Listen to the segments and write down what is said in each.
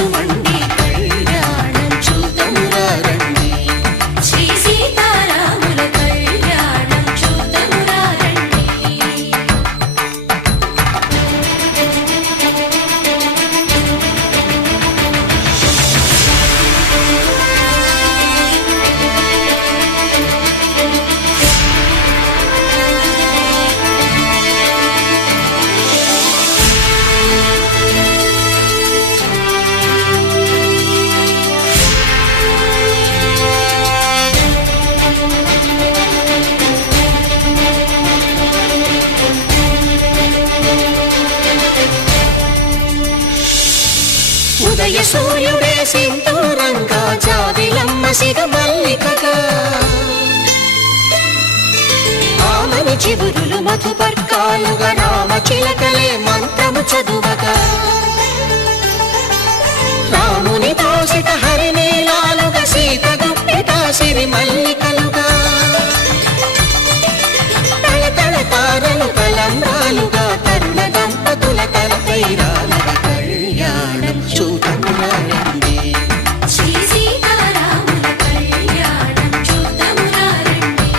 సుమండి కళ్యాణం చూతమురా రండి శ్రీ సీతారాముల కళ్యాణం చూతమురా రండి ఉదయ సూర్యుడే సింధూరంగా జాబిలమ్మ సిగమల్లికగా ఆమని చివురులు మధుపర్కాలుగా రామ చిలకలే మంత్రము చదువగా రాముని దోసిట హరినీలాలుగా సీత గుప్పిట సిరి మల్లికలుగా తళతళ తారలు తలంబ్రాలుగా తరుణ దంపతుల తలపై రాలగా కళ్యాణం చూతమురా రండి శ్రీ సీతారాముల కళ్యాణం చూతమురా రండి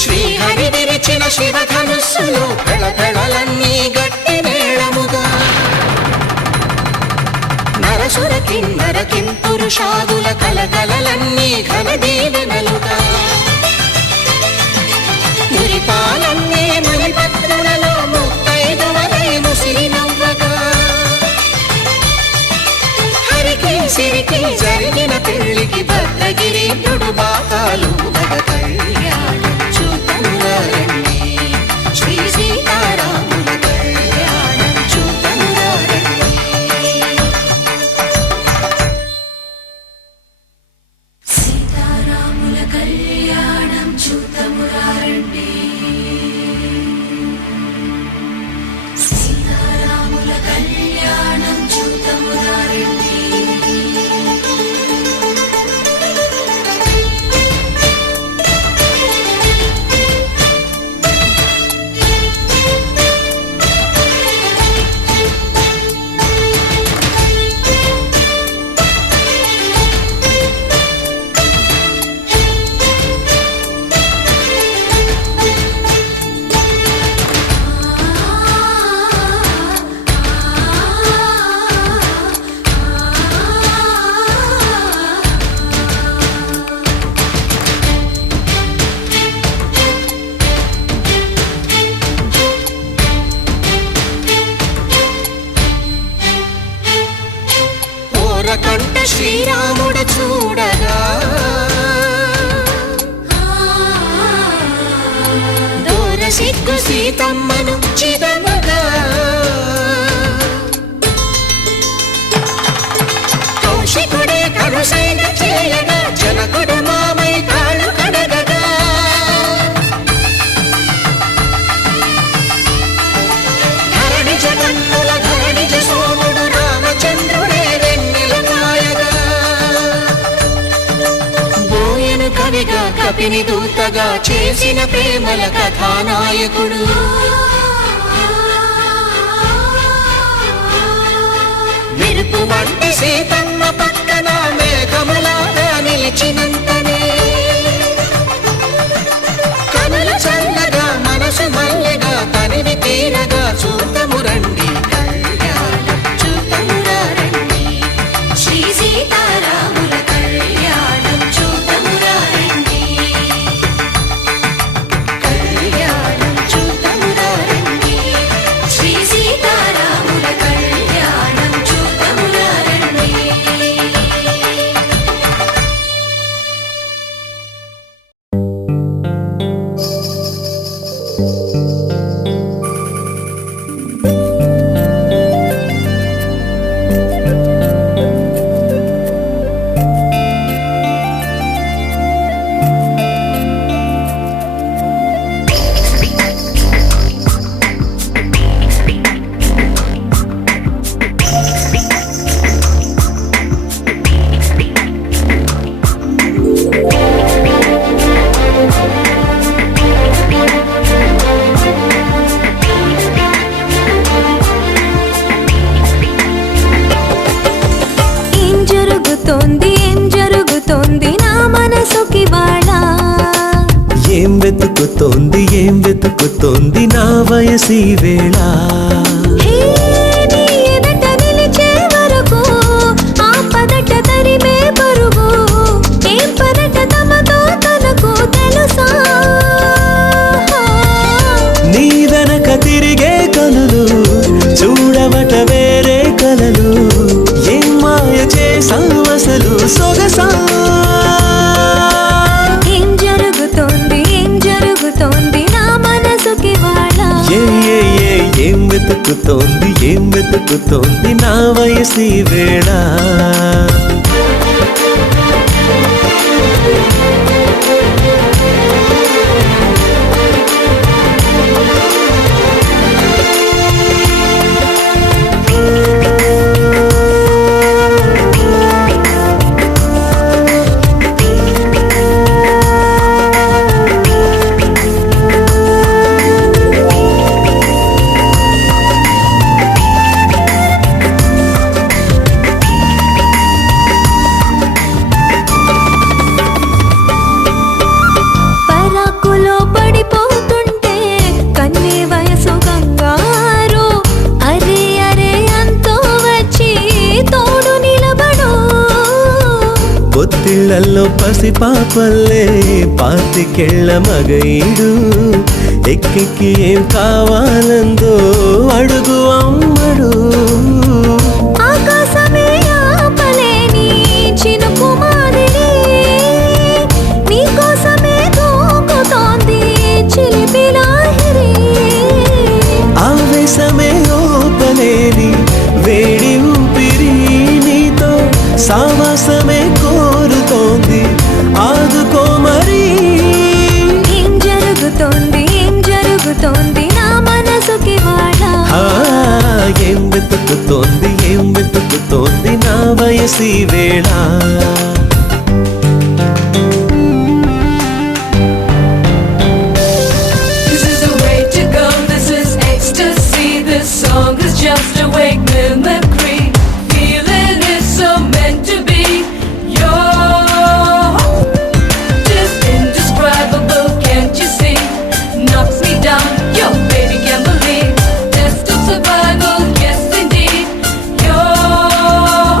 శ్రీహరి విరిచిన శివధనుస్సులు పెళపెళలన్నీ గట్టి మేళముగా నరసుర కిన్నర కింపురుషాదుల కలకలలన్నీ ఘన దీవెనలుగా మురిపాలన్నీ మణిపత్రులలో ముత్తైదువలై ముసిరి నవ్వగా హరికి సిరికి జరిగిన పెళ్లికి భద్రగిరీంద్రుడు బాకాలు మగ కళ్యాణం చూతమురా రండి శ్రీ సీతారాముల కళ్యాణం చూతమురా రండి సీతారాముల కళ్యాణం చూతమురా రండి సీతారాముల కళ్యాణం చూతమురా రండి కంట శ్రీరాముడు చూడగా దూర సిగ్గు సీతమ్మను చిదమగా కౌశికుడే కరుసైన చేయగా జనకుడు మామై కాళ్ళు కడగగా ధరణి జగన్నుల ధరణిజ సోముడు రామచంద్రుడే కవిగా కపిని దూతగా చేసిన ప్రేమల కథానాయకుడు మెరుపు వంటి సీతమ్మ పక్కన మేఘములాగా నిలిచినంతనే కనుల చల్లగా మనసు మల్లెగా తనివి తీరగా చూతము రండి కళ్యాణం చూతమురా రండి శ్రీ సీతారాముల కళ్యాణం చూతమురా రండి కళ్యాణం చూతమురా రండి శ్రీ సీతారాముల కళ్యాణం చూతమురా రండి వెతుకుతోంది ఏం వెతుకుతోంది నా వయసి వేళ హే నీ ఎదుట నిలిచే వరకు ఆ పదట తరిమే పరుగు ఏం పదట తమతో తనకు తెలుసా నీ వెనక తిరిగే కనులు చూడవట వేరే కలలు ఏం మాయ చేసావు అసలు సొగసా ఏం జరుగుతోంది నా మనసుకి వాళ్ళ ఏం వెతుకుతోంది నా వయసి వేళ పరాకులో పడిపోతుంటే కన్నే వయసు కంగారు అరే అరే అంతో వచ్చి తోడు నిలబడు పొత్తిళ్లలో పసిపాపల్లే పాతికెళ్ళ మగైడు ఎక్కెక్కి ఏం కావాలందో అడుగు అమ్మడు ఆకాశమే ఆపలేని చినుకు మాదిరి నీకోసమే దూకుతోంది చిలిపి లాహిరి ఆవేశమే ఓపలేని వేడి ఊపిరి నీతో సావాసమే కోరుతోంది ఆదుకో మరి ఏం జరుగుతోంది నా మనసుకి వాళ్ళ ఏం వెతుకుతోంది నా వయసి వేళ This is the way to go, this is ecstasy. This song is just a wake mimicry. Feeling is so meant to be. You're just indescribable, can't you see? Knocks me down, yo baby can't believe. Test of survival, yes indeed. You're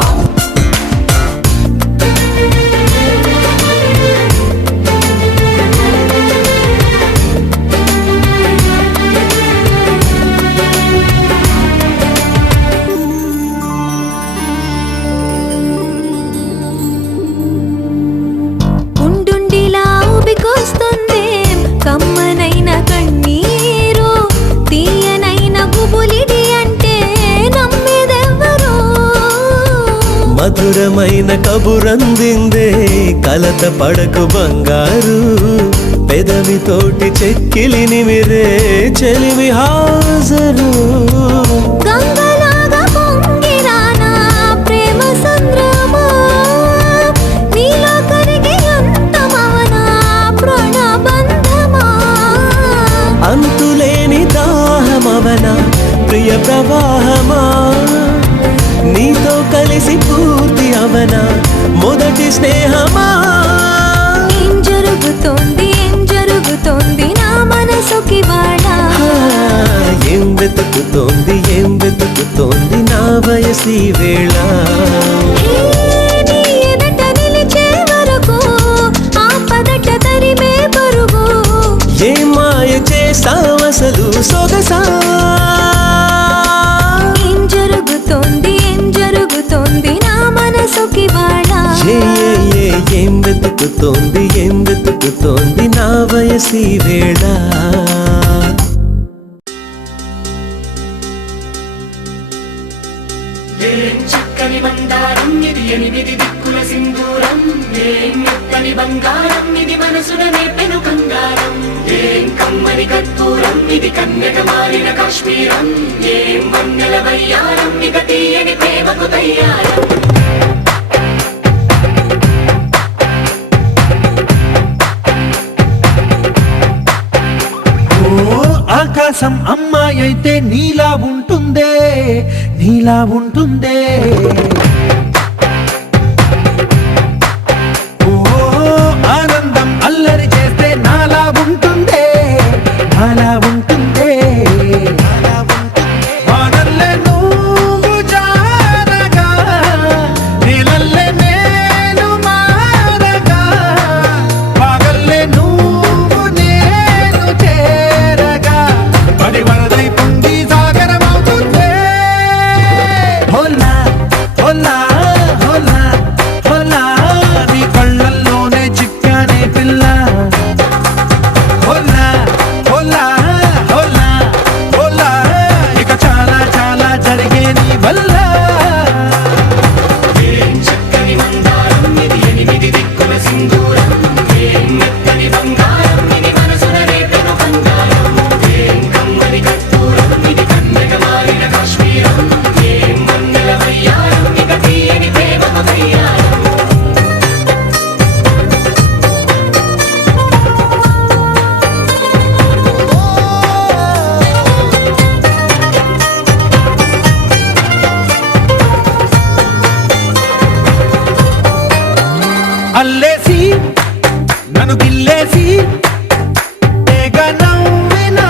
ఉండుండిలా ఉబికొస్తుంది కమ్మనైన కన్నీరు తీయనైన గుబులిడి అంటే నమ్మేదెవ్వరు మధురమైన కబురందిందే కలత పడకు బంగారు పెదవితోటి చెక్కిలిని మిరే చెలిమి హాజరు గంగలాగా పొంగిరానా ప్రేమ సంద్రమా నీలో కరిగి అంతమవనా ప్రాణబంధమా అంతులేని దాహమవన ప్రియ ప్రవాహమా నీతో కలిసి పూర్తి అవన మొదటి స్నేహమా ఏం జరుగుతోంది నా మనసుకి వాళ్ళ ఏం వెతుకుతోంది నా వయసి వేళ నీ ఎదుట నిలిచే వరకు ఆ పదట తరిమే పరుగు ఏ మాయ చేసావసలు సొగసా ఏం జరుగుతోంది నా మనసుకి వాళ్ళ ఏం వెతుకుతోంది నా వయసి వేళ ఏం చక్కని బంగారం ఇది ఎనిమిది దిక్కుల సింధూరం ఏం మెత్తని బంగారం ఇది మనసున నేపెను కంగారం ఏం కమ్మని కర్పూరం ఇది కన్యక మారిన కాశ్మీరం ఏం వన్నెల వయ్యారం ఇక తీయని ప్రేమకు తయ్యారం ఆకాశం అమ్మాయి అయితే నీలా ఉంటుందే ఓ ఆనందం అల్లరి చేస్తే నాలా ఉంటుందే కాశ్మీరం ఏం మంగళ వయ్యారం ఇక తీయని ప్రేమకు వయ్యారం అల్లేసి నన్ను గిల్లేసి తెగ నవ్విన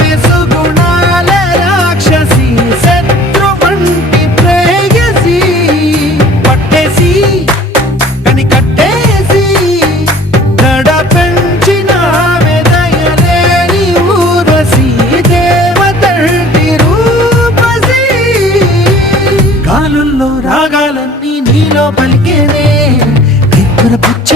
వెసుగుణాల రాక్షసి శత్రు వంటి ప్రేయసి పట్టేసి కని కట్టేసి దడ పెంచిన దయలేని ఊరసి దేవతంటి రూపసి గాలుల్లో రాగాలన్నీ నీలో పలికేనే పుచ్చ